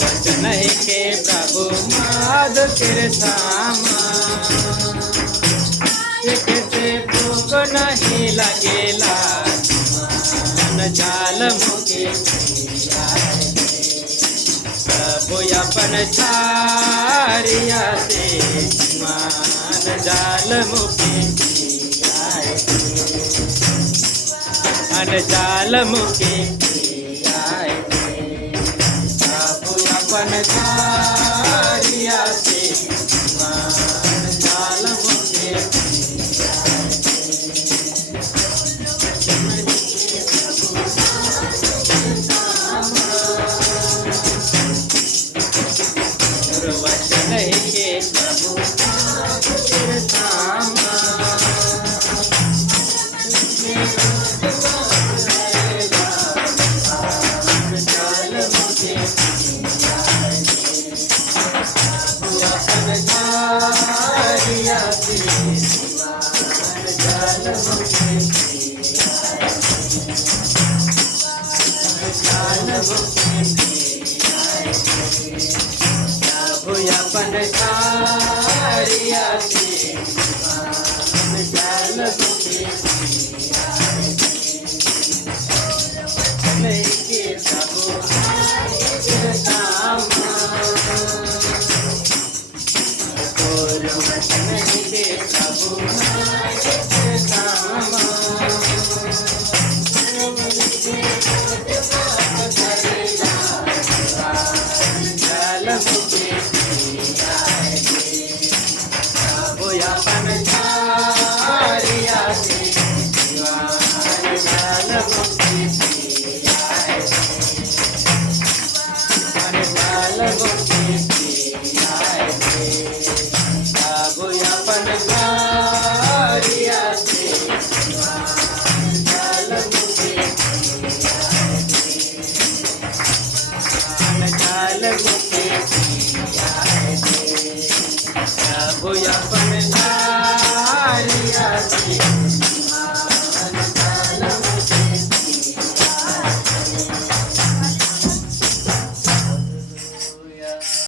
वचन के प्रभु माद तेरे सामा से भूख नहीं लगेला न जाल मुके प्रभु अपन छारिया से मान जाल मुके अन जाल मुके प्रभु अपन छारिया से मान जाल मुके वचन के प्रभु तेरे सामा जाल मुके अपन छारिया से मान जाल मुके जाल मुके अपन छारिया से मान जाल मुके लेके प्रभु तेरे सामा और वचन के प्रभु तेरे सामा जाल मुके अपन छारिया से मान जाल मुके जाल मुके प्रभु अपन छारिया से मान जाल मुके जाल मुके प्रभु अपन